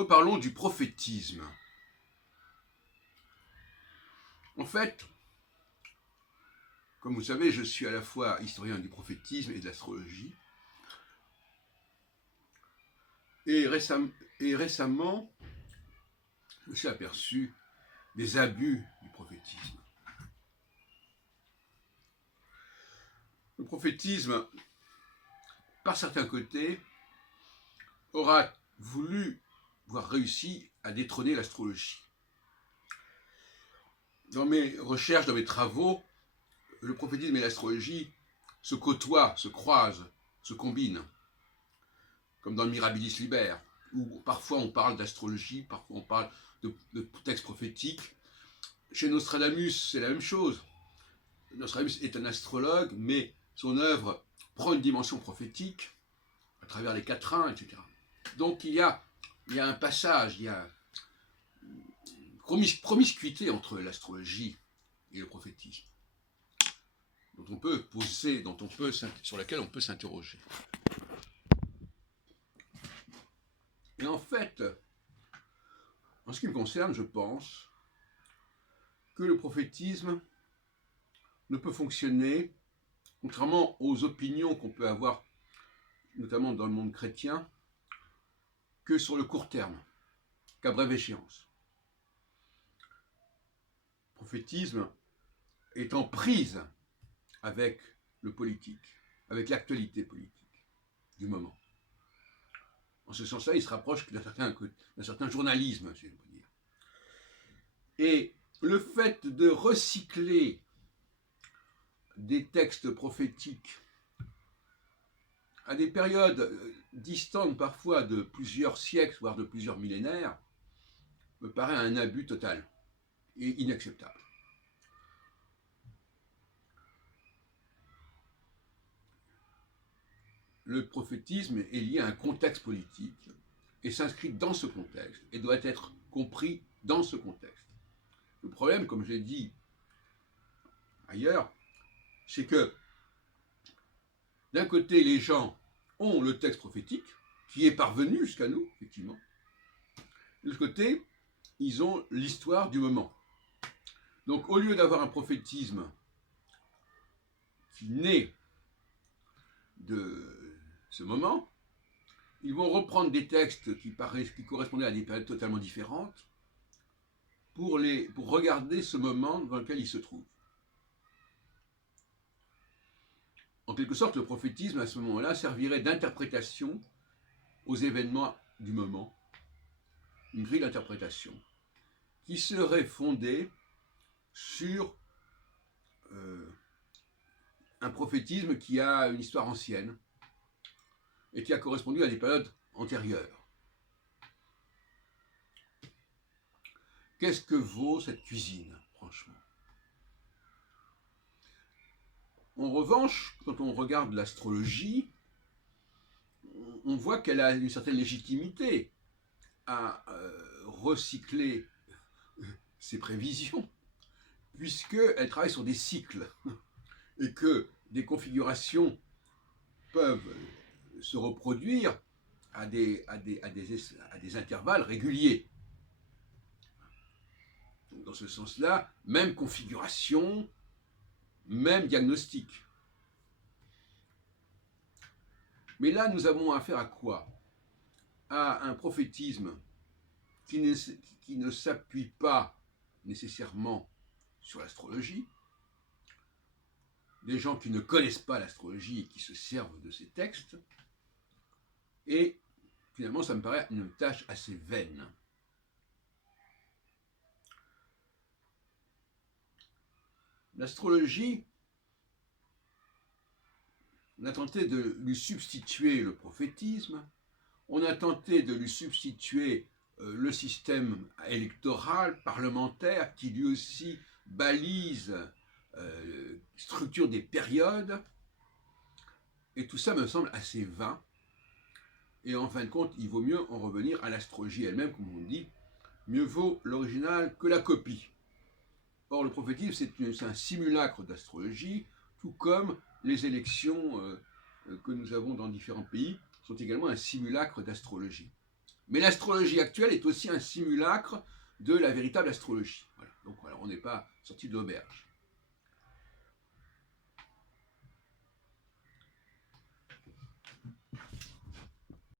Reparlons du prophétisme. En fait, comme vous savez, je suis à la fois historien du prophétisme et de l'astrologie. Et récemment, je me suis aperçu des abus du prophétisme. Le prophétisme, par certains côtés, aura voulu, voire réussi à détrôner l'astrologie. Dans mes recherches, dans mes travaux, le prophétisme et l'astrologie se côtoient, se croisent, se combinent, comme dans le Mirabilis Liber, où parfois on parle d'astrologie, parfois on parle de textes prophétiques. Chez Nostradamus, c'est la même chose. Nostradamus est un astrologue, mais son œuvre prend une dimension prophétique à travers les quatrains, etc. Donc il y a un passage, il y a une promiscuité entre l'astrologie et le prophétisme, sur laquelle on peut s'interroger. Et en fait, en ce qui me concerne, je pense que le prophétisme ne peut fonctionner, contrairement aux opinions qu'on peut avoir, notamment dans le monde chrétien, que sur le court terme, qu'à brève échéance. Le prophétisme est en prise avec le politique, avec l'actualité politique du moment. En ce sens-là, il se rapproche d'un certain journalisme, si je peux dire. Et le fait de recycler des textes prophétiques à des périodes distantes parfois de plusieurs siècles, voire de plusieurs millénaires, me paraît un abus total et inacceptable. Le prophétisme est lié à un contexte politique et s'inscrit dans ce contexte et doit être compris dans ce contexte. Le problème, comme je l'ai dit ailleurs, c'est que d'un côté, les gens ont le texte prophétique qui est parvenu jusqu'à nous, effectivement. De l'autre côté, ils ont l'histoire du moment. Donc, au lieu d'avoir un prophétisme qui naît de ce moment, ils vont reprendre des textes qui correspondaient à des périodes totalement différentes pour regarder ce moment dans lequel ils se trouvent. En quelque sorte, le prophétisme, à ce moment-là, servirait d'interprétation aux événements du moment, une grille d'interprétation qui serait fondée sur un prophétisme qui a une histoire ancienne et qui a correspondu à des périodes antérieures. Qu'est-ce que vaut cette cuisine, franchement? En revanche, quand on regarde l'astrologie, on voit qu'elle a une certaine légitimité à recycler ses prévisions, puisqu'elle travaille sur des cycles et que des configurations peuvent se reproduire à des intervalles réguliers. Donc, dans ce sens-là, même configuration, même diagnostic. Mais là, nous avons affaire à quoi? À un prophétisme qui ne s'appuie pas nécessairement sur l'astrologie, des gens qui ne connaissent pas l'astrologie et qui se servent de ces textes, et finalement, ça me paraît une tâche assez vaine. L'astrologie, on a tenté de lui substituer le prophétisme, on a tenté de lui substituer le système électoral, parlementaire, qui lui aussi balise, structure des périodes, et tout ça me semble assez vain, et en fin de compte, il vaut mieux en revenir à l'astrologie elle-même, comme on dit, mieux vaut l'original que la copie. Or, le prophétisme, c'est un simulacre d'astrologie, tout comme les élections que nous avons dans différents pays sont également un simulacre d'astrologie. Mais l'astrologie actuelle est aussi un simulacre de la véritable astrologie. Voilà. Donc voilà, on n'est pas sorti de l'auberge.